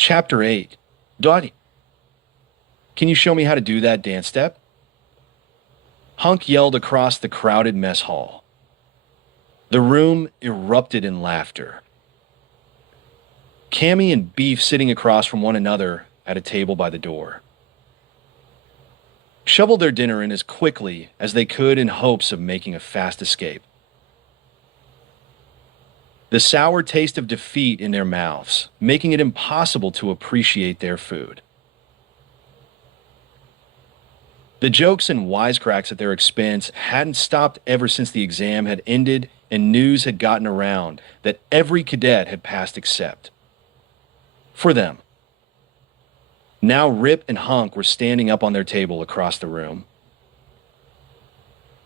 Chapter 8. Dottie, can you show me how to do that dance step? Hunk yelled across the crowded mess hall. The room erupted in laughter. Cammy and Beef sitting across from one another at a table by the door shoveled their dinner in as quickly as they could in hopes of making a fast escape. The sour taste of defeat in their mouths, making it impossible to appreciate their food. The jokes and wisecracks at their expense hadn't stopped ever since the exam had ended and news had gotten around that every cadet had passed except for them. Now Rip and Hunk were standing up on their table across the room,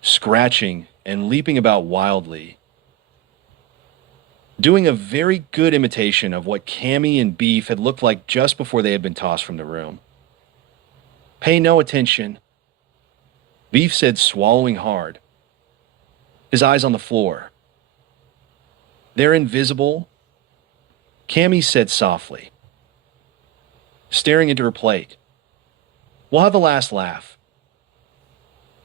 scratching and leaping about wildly, doing a very good imitation of what Cammy and Beef had looked like just before they had been tossed from the room. "Pay no attention," Beef said, swallowing hard, his eyes on the floor. "They're invisible," Cammy said softly, staring into her plate. "We'll have the last laugh,"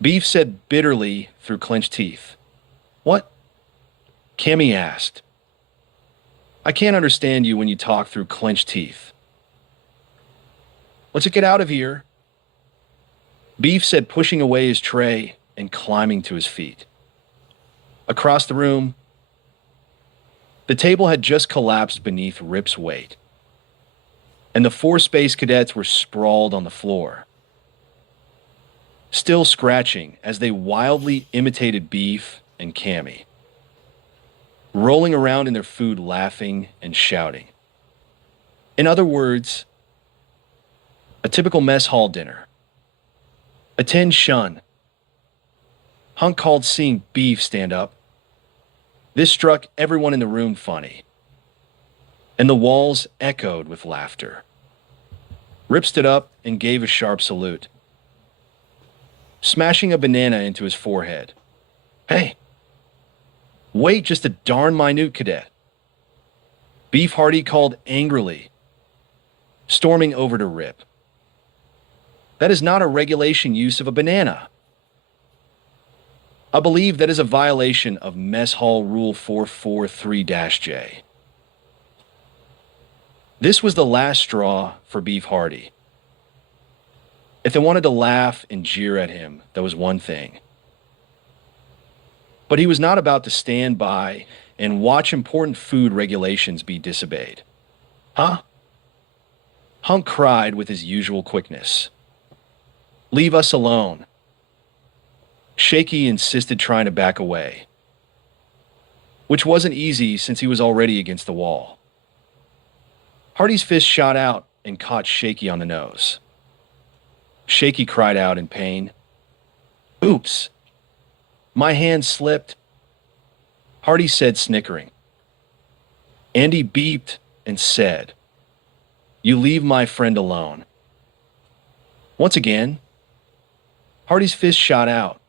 Beef said bitterly through clenched teeth. "What?" Cammy asked. "I can't understand you when you talk through clenched teeth." "Let's get out of here," Beef said, pushing away his tray and climbing to his feet. Across the room, the table had just collapsed beneath Rip's weight, and the four space cadets were sprawled on the floor, still scratching as they wildly imitated Beef and Cammy, rolling around in their food, laughing and shouting. In other words, a typical mess hall dinner. "Attend shun," Hunk called, seeing Beef stand up. This struck everyone in the room funny, and the walls echoed with laughter. Rip stood up and gave a sharp salute, smashing a banana into his forehead. "Hey, wait just a darn minute, cadet," Beef Hardy called angrily, storming over to Rip. "That is not a regulation use of a banana. I believe that is a violation of Mess Hall Rule 443-J. This was the last straw for Beef Hardy. If they wanted to laugh and jeer at him, that was one thing. But he was not about to stand by and watch important food regulations be disobeyed. "Huh?" Hunk cried with his usual quickness. "Leave us alone." Shaky insisted, trying to back away, which wasn't easy since he was already against the wall. Hardy's fist shot out and caught Shaky on the nose. Shaky cried out in pain. "Oops, my hand slipped," Hardy said, snickering. Andy beeped and said, "You leave my friend alone." Once again, Hardy's fist shot out,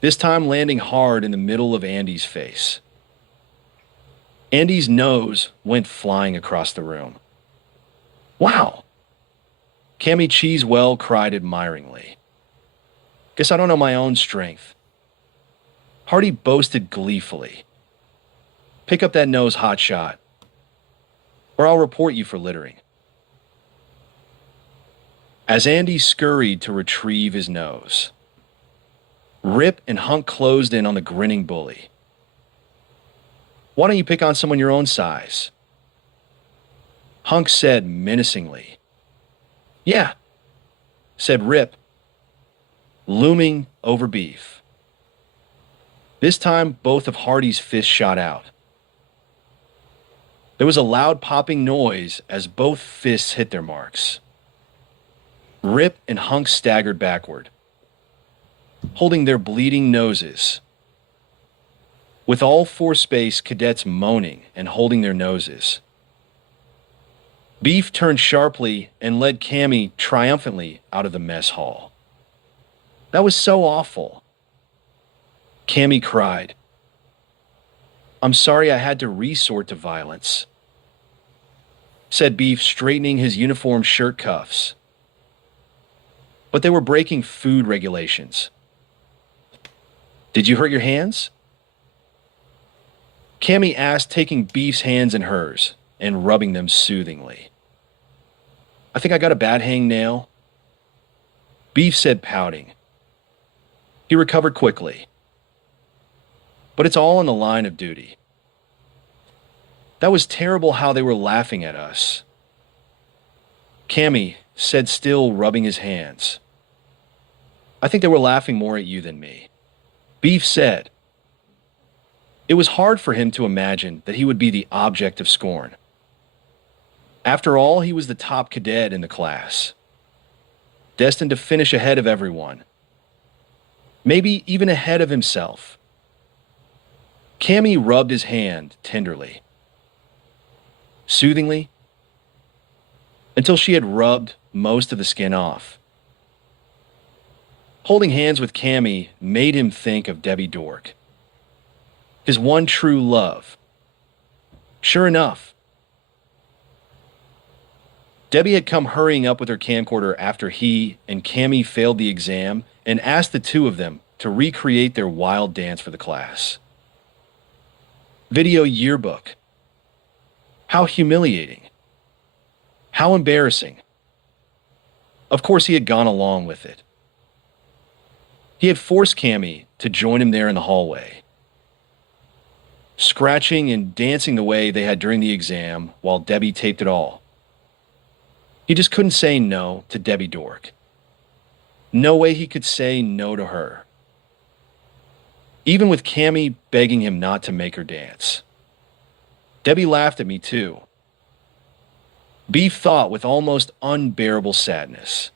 this time landing hard in the middle of Andy's face. Andy's nose went flying across the room. "Wow!" Cammy Cheesewell cried admiringly. "Guess I don't know my own strength." Hardy boasted gleefully. "Pick up that nose, hotshot, or I'll report you for littering." As Andy scurried to retrieve his nose, Rip and Hunk closed in on the grinning bully. "Why don't you pick on someone your own size?" Hunk said menacingly. "Yeah," said Rip, looming over Beef. This time, both of Hardy's fists shot out. There was a loud popping noise as both fists hit their marks. Rip and Hunk staggered backward, holding their bleeding noses, with all four space cadets moaning and holding their noses. Beef turned sharply and led Cammy triumphantly out of the mess hall. "That was so awful," Cammy cried. "I'm sorry I had to resort to violence." said Beef, straightening his uniform shirt cuffs. But they were breaking food regulations. Did you hurt your hands? Cammy asked, taking Beef's hands in hers and rubbing them soothingly. I think I got a bad hangnail. Beef said, pouting. He recovered quickly. But it's all in the line of duty. That was terrible how they were laughing at us. Cammy said, still rubbing his hands. I think they were laughing more at you than me. Beef said. It was hard for him to imagine that he would be the object of scorn. After all, he was the top cadet in the class, destined to finish ahead of everyone, maybe even ahead of himself. Cammy rubbed his hand tenderly, soothingly, until she had rubbed most of the skin off. Holding hands with Cammy made him think of Debbie Dork, his one true love. Sure enough, Debbie had come hurrying up with her camcorder after he and Cammy failed the exam and asked the two of them to recreate their wild dance for the class. Video yearbook. How humiliating. How embarrassing. Of course, he had gone along with it. He had forced Cammy to join him there in the hallway, scratching and dancing the way they had during the exam while Debbie taped it all. He just couldn't say no to Debbie Dork. No way he could say no to her. Even with Cammy begging him not to make her dance. Debbie laughed at me too. Beef thought with almost unbearable sadness.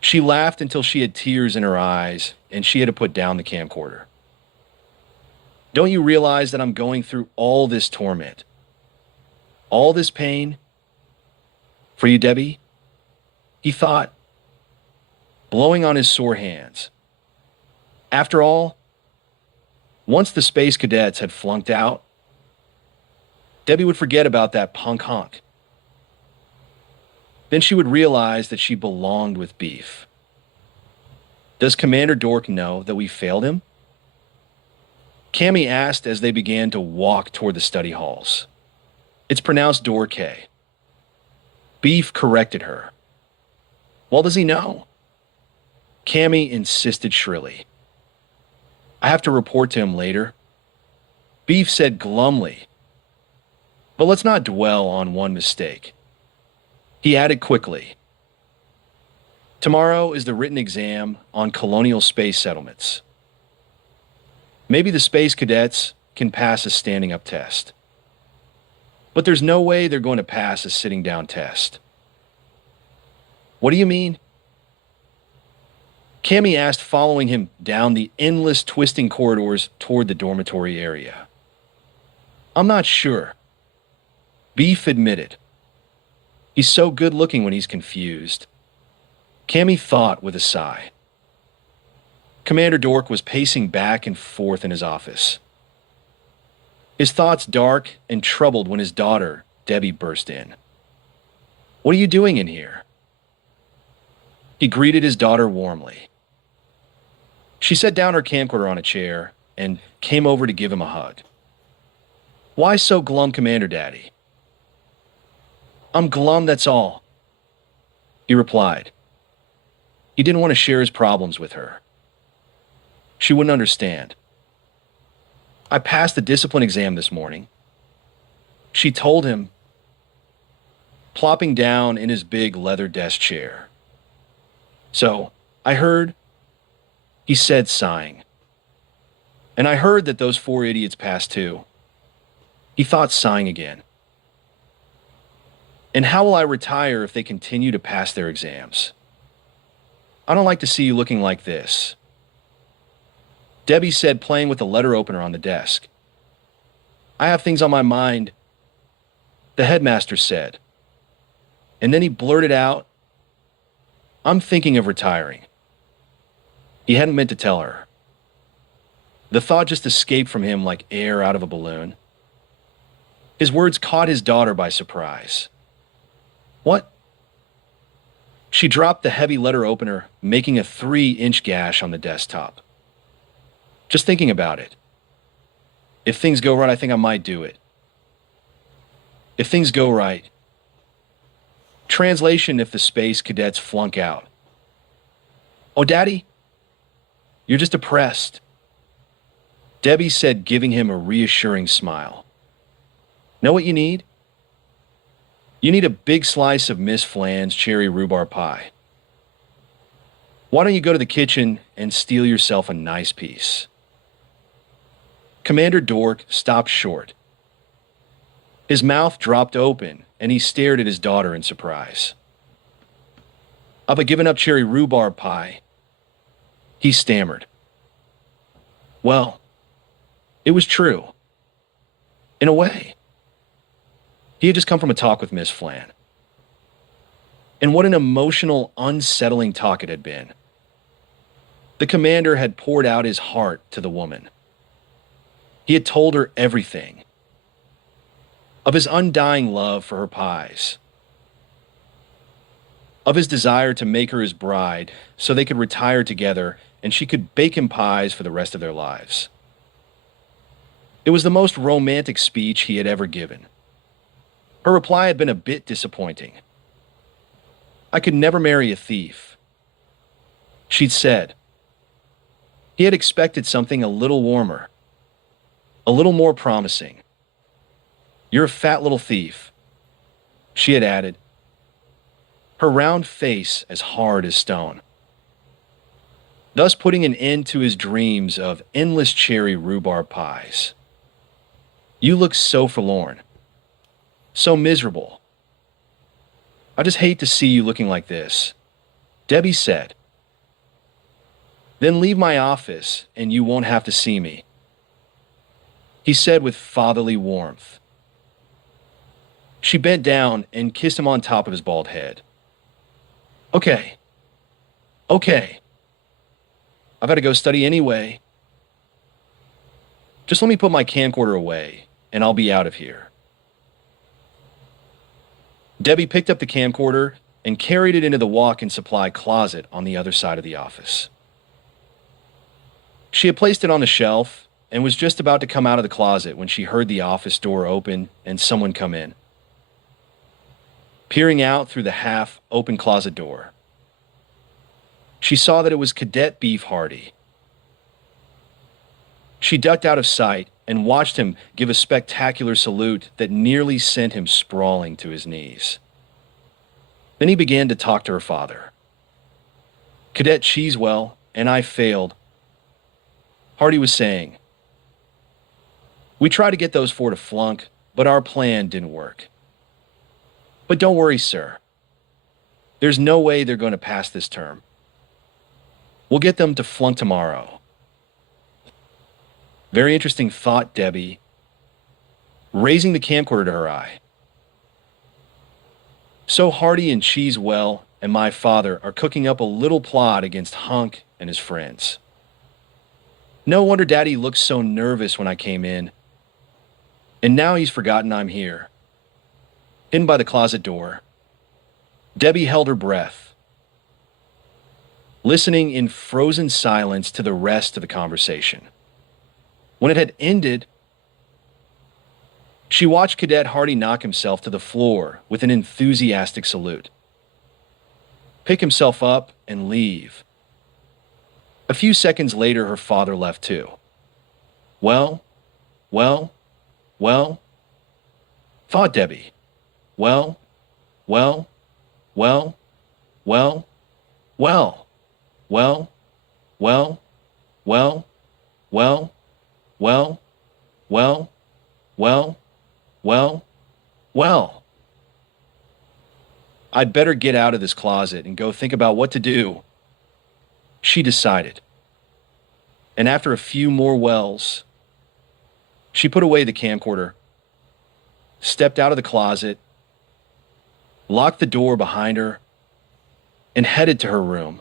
She laughed until she had tears in her eyes and she had to put down the camcorder. Don't you realize that I'm going through all this torment? All this pain? For you, Debbie? He thought, blowing on his sore hands. After all, once the space cadets had flunked out, Debbie would forget about that punk hunk. Then she would realize that she belonged with Beef. Does Commander Dork know that we failed him? Cammy asked as they began to walk toward the study halls. It's pronounced Dork. Beef corrected her. Well, does he know? Cammy insisted shrilly. I have to report to him later. Beef said glumly. But let's not dwell on one mistake. He added quickly. Tomorrow is the written exam on colonial space settlements. Maybe the space cadets can pass a standing up test. But there's no way they're going to pass a sitting down test. What do you mean? Cammy asked, following him down the endless twisting corridors toward the dormitory area. I'm not sure. Beef admitted. He's so good looking when he's confused. Cammy thought with a sigh. Commander Dork was pacing back and forth in his office. His thoughts dark and troubled when his daughter, Debbie, burst in. What are you doing in here? He greeted his daughter warmly. She set down her camcorder on a chair and came over to give him a hug. Why so glum, Commander Daddy? I'm glum, that's all, he replied. He didn't want to share his problems with her. She wouldn't understand. I passed the discipline exam this morning. She told him, plopping down in his big leather desk chair. So, I heard, he said, sighing. And I heard that those 4 idiots passed too. He thought, sighing again. And how will I retire if they continue to pass their exams? I don't like to see you looking like this. Debbie said, playing with the letter opener on the desk. I have things on my mind, the headmaster said. And then he blurted out, I'm thinking of retiring. He hadn't meant to tell her. The thought just escaped from him like air out of a balloon. His words caught his daughter by surprise. What? She dropped the heavy letter opener, making a 3-inch gash on the desktop. Just thinking about it. If things go right, I think I might do it. If things go right. Translation if the space cadets flunk out. Oh, Daddy? You're just depressed. Debbie said, giving him a reassuring smile. Know what you need? You need a big slice of Miss Flan's cherry rhubarb pie. Why don't you go to the kitchen and steal yourself a nice piece? Commander Dork stopped short. His mouth dropped open, and he stared at his daughter in surprise. Up at giving up cherry rhubarb pie, he stammered. Well, it was true. In a way. He had just come from a talk with Miss Flan. And what an emotional, unsettling talk it had been. The commander had poured out his heart to the woman. He had told her everything. Of his undying love for her pies. Of his desire to make her his bride so they could retire together and she could bake him pies for the rest of their lives. It was the most romantic speech he had ever given. Her reply had been a bit disappointing. I could never marry a thief. She'd said. He had expected something a little warmer, a little more promising. You're a fat little thief, she had added, her round face as hard as stone, thus putting an end to his dreams of endless cherry rhubarb pies. You look so forlorn, so miserable. I just hate to see you looking like this, Debbie said. Then leave my office and you won't have to see me, he said with fatherly warmth. She bent down and kissed him on top of his bald head. Okay. I've got to go study anyway. Just let me put my camcorder away, and I'll be out of here. Debbie picked up the camcorder and carried it into the walk-in supply closet on the other side of the office. She had placed it on the shelf and was just about to come out of the closet when she heard the office door open and someone come in. Peering out through the half-open closet door, she saw that it was Cadet Beef Hardy. She ducked out of sight and watched him give a spectacular salute that nearly sent him sprawling to his knees. Then he began to talk to her father. Cadet Cheesewell and I failed, Hardy was saying. We tried to get those 4 to flunk, but our plan didn't work. But don't worry, sir. There's no way they're going to pass this term. We'll get them to flunk tomorrow. Very interesting thought, Debbie, raising the camcorder to her eye. So Hardy and Cheesewell and my father are cooking up a little plot against Hunk and his friends. No wonder Daddy looked so nervous when I came in. And now he's forgotten I'm here. Hidden by the closet door, Debbie held her breath, listening in frozen silence to the rest of the conversation. When it had ended, she watched Cadet Hardy knock himself to the floor with an enthusiastic salute, pick himself up and leave. A few seconds later, her father left too. Well, thought Debbie. Well, I'd better get out of this closet and go think about what to do, she decided. And after a few more wells, she put away the camcorder, stepped out of the closet, locked the door behind her, and headed to her room.